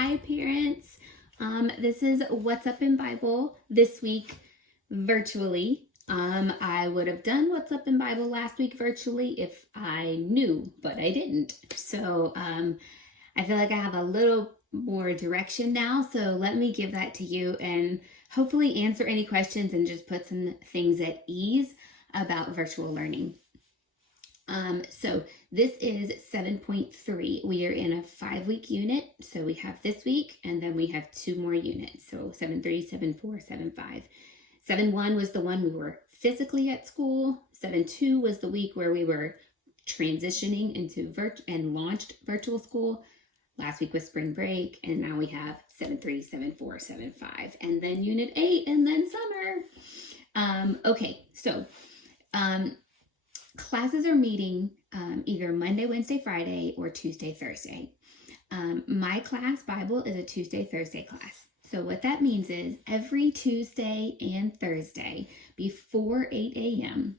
Hi, parents. This is What's Up in Bible this week virtually. I would have done What's Up in Bible last week virtually if I knew, but I didn't. So I feel like I have a little more direction now. So let me give that to you and hopefully answer any questions and just put some things at ease about virtual learning. So this is 7.3. We are in a 5-week unit. So we have this week and then we have 2 more units. So 7.3, 7.4, 7.5. 7.1 was the one we were physically at school. 7.2 was the week where we were transitioning into and launched virtual school. Last week was spring break, and now we have 7.3, 7.4, 7.5, and then unit 8, and then summer. Okay, so classes are meeting either Monday, Wednesday, Friday, or Tuesday, Thursday. My class, Bible, is a Tuesday, Thursday class. So what that means is every Tuesday and Thursday before 8 a.m.,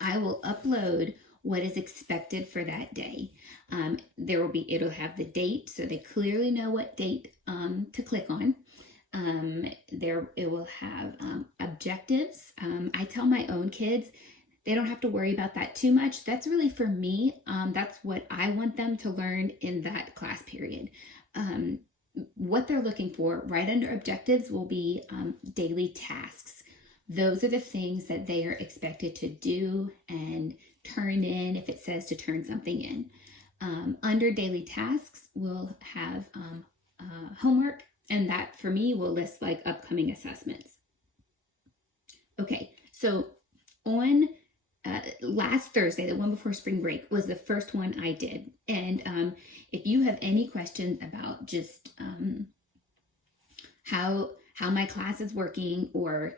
I will upload what is expected for that day. It'll have the date, so they clearly know what date to click on. It will have objectives. I tell my own kids, they don't have to worry about that too much. That's really for me. That's what I want them to learn in that class period. What they're looking for right under objectives will be daily tasks. Those are the things that they are expected to do and turn in if it says to turn something in. Under daily tasks, we'll have homework, and that for me will list like upcoming assessments. Okay, so on last Thursday, the one before spring break, was the first one I did. And if you have any questions about just how my class is working or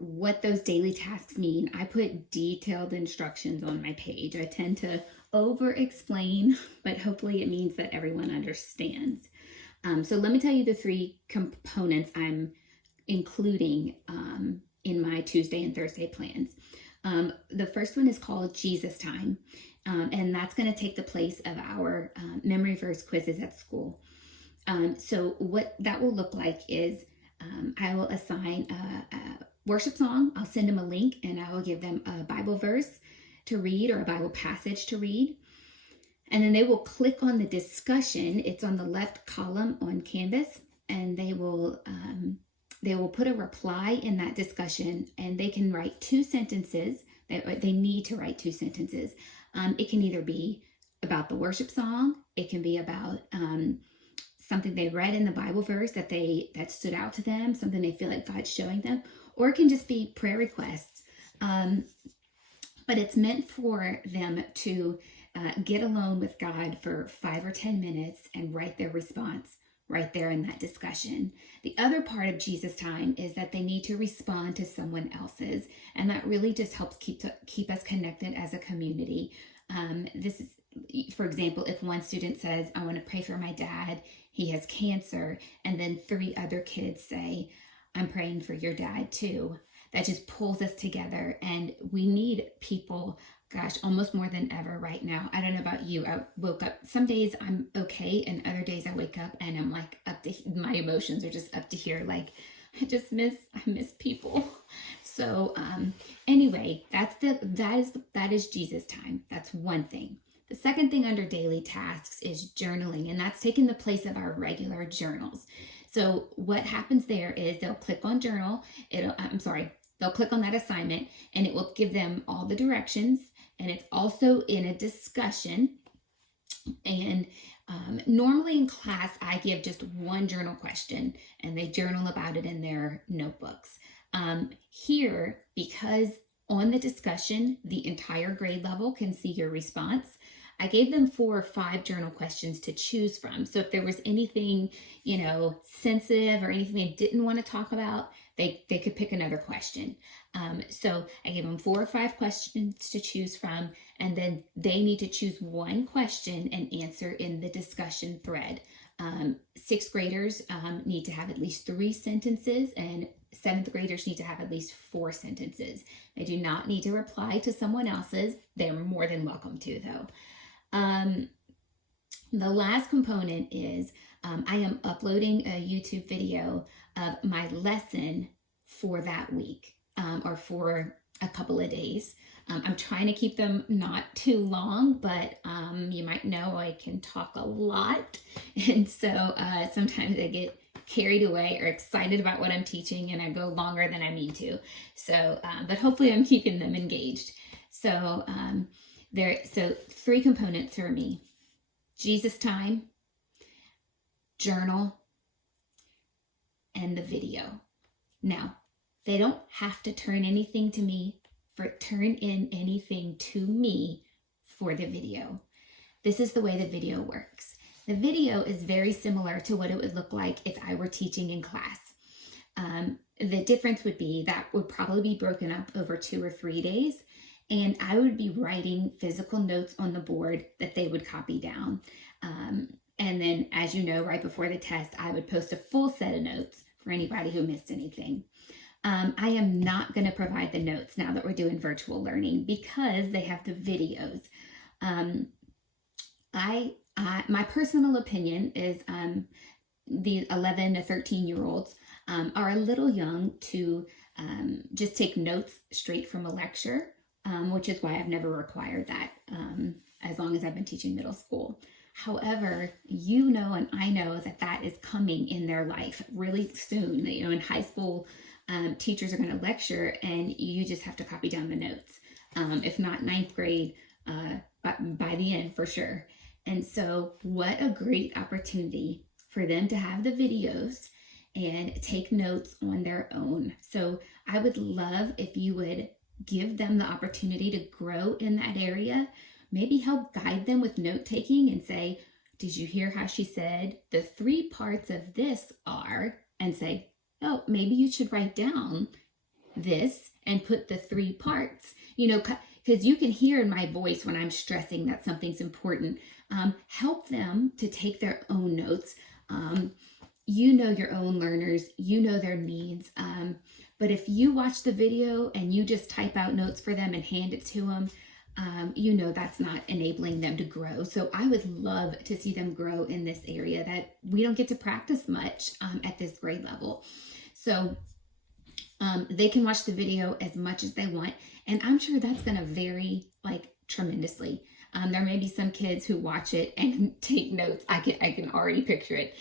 what those daily tasks mean, I put detailed instructions on my page. I tend to over explain, but hopefully it means that everyone understands. So let me tell you the 3 components I'm including in my Tuesday and Thursday plans. The first one is called Jesus Time, and that's going to take the place of our memory verse quizzes at school. So what that will look like is I will assign a worship song. I'll send them a link and I will give them a Bible verse to read or a Bible passage to read. And then they will click on the discussion. It's on the left column on Canvas, and they will put a reply in that discussion, and they can write 2 sentences. They need to write 2 sentences. It can either be about the worship song. It can be about something they read in the Bible verse that stood out to them, something they feel like God's showing them, or it can just be prayer requests. But it's meant for them to get alone with God for 5 or 10 minutes and write their response right there in that discussion. The other part of Jesus Time is that they need to respond to someone else's, and that really just helps keep us connected as a community. This is, for example, if one student says, I want to pray for my dad, he has cancer, and then 3 other kids say, I'm praying for your dad too. That just pulls us together, and we need people, gosh, almost more than ever right now. I don't know about you. I woke up, some days I'm okay, and other days I wake up and I'm like my emotions are just up to here. Like I miss people. So anyway, that is Jesus Time. That's one thing. The second thing under daily tasks is journaling, and that's taking the place of our regular journals. So what happens there is they'll click on journal. They'll click on that assignment, and it will give them all the directions, and it's also in a discussion. And normally in class, I give just 1 journal question, and they journal about it in their notebooks. Here, because on the discussion, the entire grade level can see your response, I gave them 4 or 5 journal questions to choose from. So if there was anything, sensitive or anything they didn't want to talk about, they could pick another question. So I gave them 4 or 5 questions to choose from, and then they need to choose 1 question and answer in the discussion thread. 6th graders need to have at least 3 sentences, and 7th graders need to have at least 4 sentences. They do not need to reply to someone else's. They're more than welcome to, though. The last component is I am uploading a YouTube video of my lesson for that week or for a couple of days. I'm trying to keep them not too long, but you might know I can talk a lot. And so sometimes I get carried away or excited about what I'm teaching and I go longer than I mean to. So, but hopefully I'm keeping them engaged. So, so 3 components for me: Jesus time, journal, and the video. Now, they don't have to turn in anything to me for the video. This is the way the video works. The video is very similar to what it would look like if I were teaching in class. The difference would be that would probably be broken up over 2 or 3 days, and I would be writing physical notes on the board that they would copy down. And then, as you know, right before the test, I would post a full set of notes for anybody who missed anything. I am not going to provide the notes now that we're doing virtual learning because they have the videos. My personal opinion is the 11 to 13-year-olds are a little young to just take notes straight from a lecture, which is why I've never required that as long as I've been teaching middle school. However, you know, and I know that that is coming in their life really soon. You know, in high school, teachers are going to lecture and you just have to copy down the notes. If not 9th grade, by the end for sure. And so what a great opportunity for them to have the videos and take notes on their own. So I would love if you would give them the opportunity to grow in that area. Maybe help guide them with note taking and say, did you hear how she said the 3 parts of this are, and say, oh, maybe you should write down this and put the 3 parts, you know, because you can hear in my voice when I'm stressing that something's important. Help them to take their own notes. You know your own learners, you know their needs. But if you watch the video and you just type out notes for them and hand it to them, you know that's not enabling them to grow. So I would love to see them grow in this area that we don't get to practice much at this grade level. So they can watch the video as much as they want, and I'm sure that's going to vary like tremendously. There may be some kids who watch it and take notes. I can already picture it.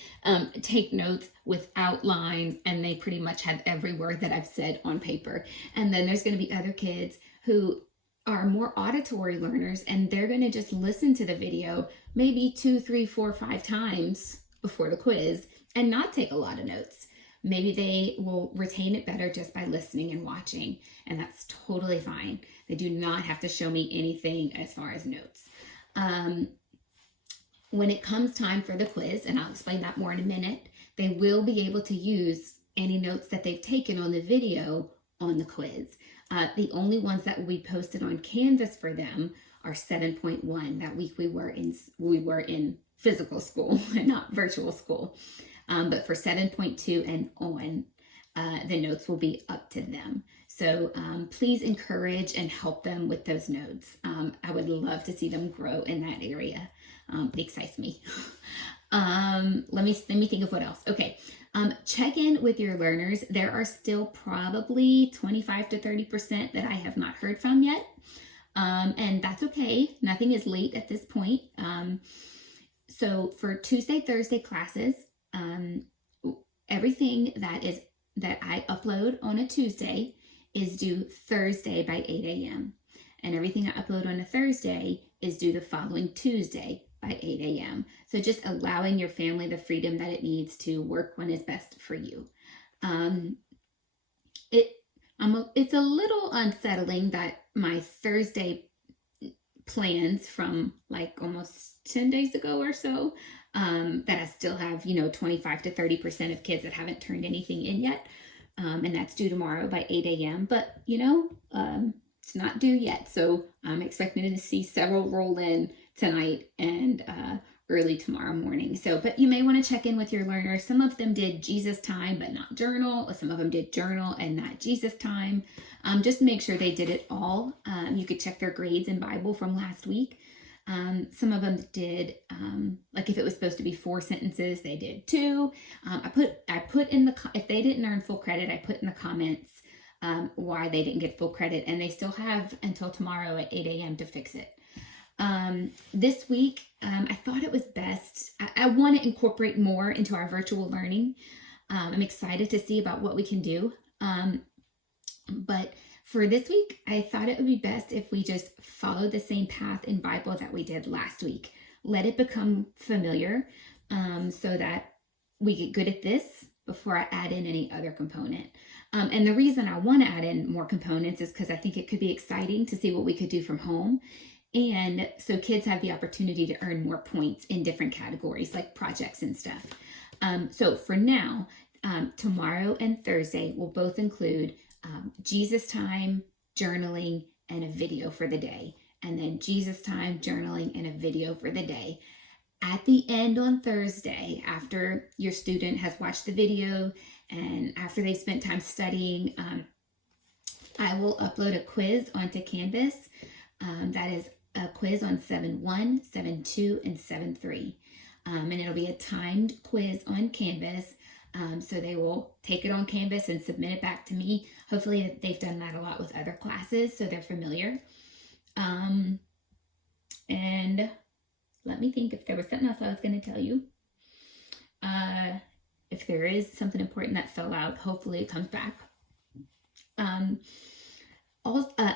Take notes without lines, and they pretty much have every word that I've said on paper. And then there's going to be other kids who are more auditory learners, and they're going to just listen to the video maybe 2, 3, 4, 5 times before the quiz and not take a lot of notes. Maybe they will retain it better just by listening and watching, and that's totally fine. They do not have to show me anything as far as notes. When it comes time for the quiz, and I'll explain that more in a minute, they will be able to use any notes that they've taken on the video on the quiz. The only ones that will be posted on Canvas for them are 7.1. That week we were in physical school and not virtual school. But for 7.2 and on, the notes will be up to them. So please encourage and help them with those notes. I would love to see them grow in that area. It excites me. Let me think of what else. Okay. Check in with your learners. There are still probably 25 to 30% that I have not heard from yet. And that's okay. Nothing is late at this point. So for Tuesday, Thursday classes, everything that I upload on a Tuesday is due Thursday by 8 a.m. And everything I upload on a Thursday is due the following Tuesday by 8 a.m. So just allowing your family the freedom that it needs to work when is best for you. It's a little unsettling that my Thursday plans from like almost 10 days ago or so, that I still have, 25 to 30% of kids that haven't turned anything in yet. And that's due tomorrow by 8 a.m. But, it's not due yet. So I'm expecting to see several roll in tonight and early tomorrow morning. So, but you may want to check in with your learners. Some of them did Jesus time, but not journal. Some of them did journal and not Jesus time. Just make sure they did it all. You could check their grades in Bible from last week. Some of them did, like if it was supposed to be 4 sentences, they did 2. I put in if they didn't earn full credit, I put in the comments why they didn't get full credit, and they still have until tomorrow at 8 a.m. to fix it. This week, I thought it was best. I want to incorporate more into our virtual learning. I'm excited to see about what we can do. But for this week, I thought it would be best if we just followed the same path in Bible that we did last week. Let it become familiar so that we get good at this before I add in any other component. And the reason I want to add in more components is because I think it could be exciting to see what we could do from home. And so kids have the opportunity to earn more points in different categories like projects and stuff. So for now, tomorrow and Thursday will both include Jesus time, journaling, and a video for the day. And then Jesus time, journaling, and a video for the day. At the end on Thursday, after your student has watched the video and after they've spent time studying, I will upload a quiz onto Canvas. That is a quiz on 7.1, 7.2, and 7.3. And it'll be a timed quiz on Canvas. So they will take it on Canvas and submit it back to me. Hopefully they've done that a lot with other classes, so they're familiar. And let me think if there was something else I was going to tell you. If there is something important that fell out, hopefully it comes back.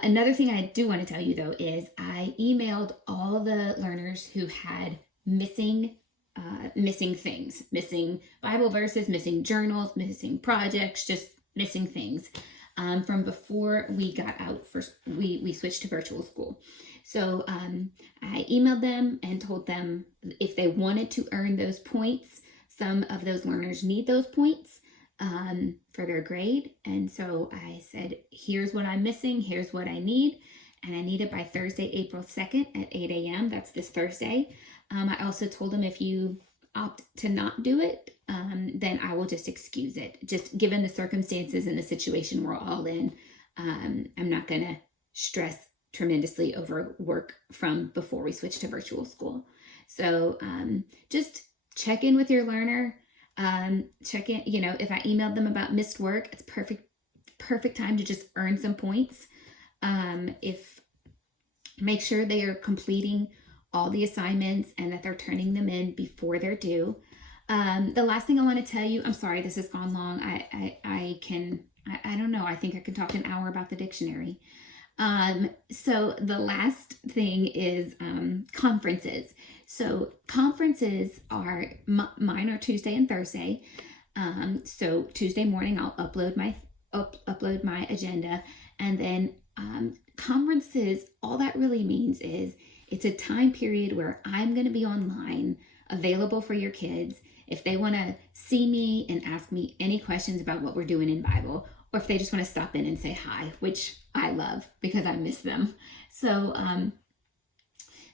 Another thing I do want to tell you though is I emailed all the learners who had missing things, missing Bible verses, missing journals, missing projects, just missing things from before we got out. We switched to virtual school. So I emailed them and told them if they wanted to earn those points, some of those learners need those points for their grade. And so I said, here's what I'm missing, here's what I need. And I need it by Thursday, April 2nd at 8 a.m. That's this Thursday. I also told them if you opt to not do it, then I will just excuse it. Just given the circumstances and the situation we're all in, I'm not going to stress tremendously over work from before we switch to virtual school. So just check in with your learner. Check in, if I emailed them about missed work, it's perfect time to just earn some points. Make sure they are completing all the assignments and that they're turning them in before they're due. The last thing I want to tell you, I'm sorry, this has gone long. I don't know. I think I could talk an hour about the dictionary. So the last thing is conferences. So conferences mine are Tuesday and Thursday. So Tuesday morning I'll upload my agenda, and then conferences, all that really means is it's a time period where I'm going to be online, available for your kids. If they want to see me and ask me any questions about what we're doing in Bible, or if they just want to stop in and say hi, which I love because I miss them. So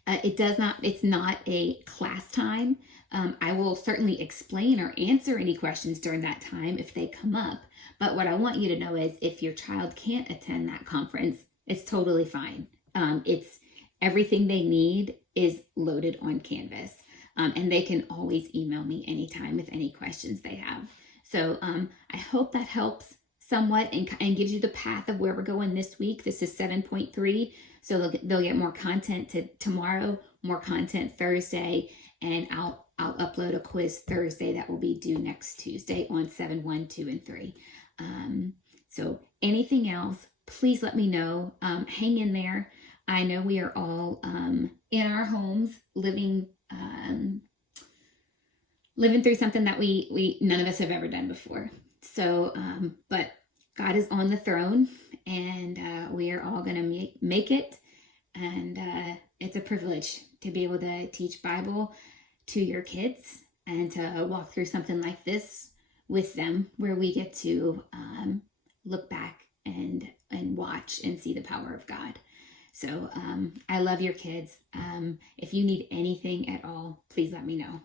it's not a class time. I will certainly explain or answer any questions during that time if they come up. But what I want you to know is if your child can't attend that conference, it's totally fine. It's everything they need is loaded on Canvas. And they can always email me anytime with any questions they have. So I hope that helps somewhat and gives you the path of where we're going this week. This is 7.3. So they'll get more content tomorrow, more content Thursday, and I'll upload a quiz Thursday that will be due next Tuesday on 7.1, 2, and 3. So anything else, please let me know. Hang in there. I know we are all in our homes living through something that we none of us have ever done before. So, but God is on the throne, and we are all going to make it. And it's a privilege to be able to teach Bible to your kids and to walk through something like this with them, where we get to look back and watch and see the power of God. So I love your kids. If you need anything at all, please let me know.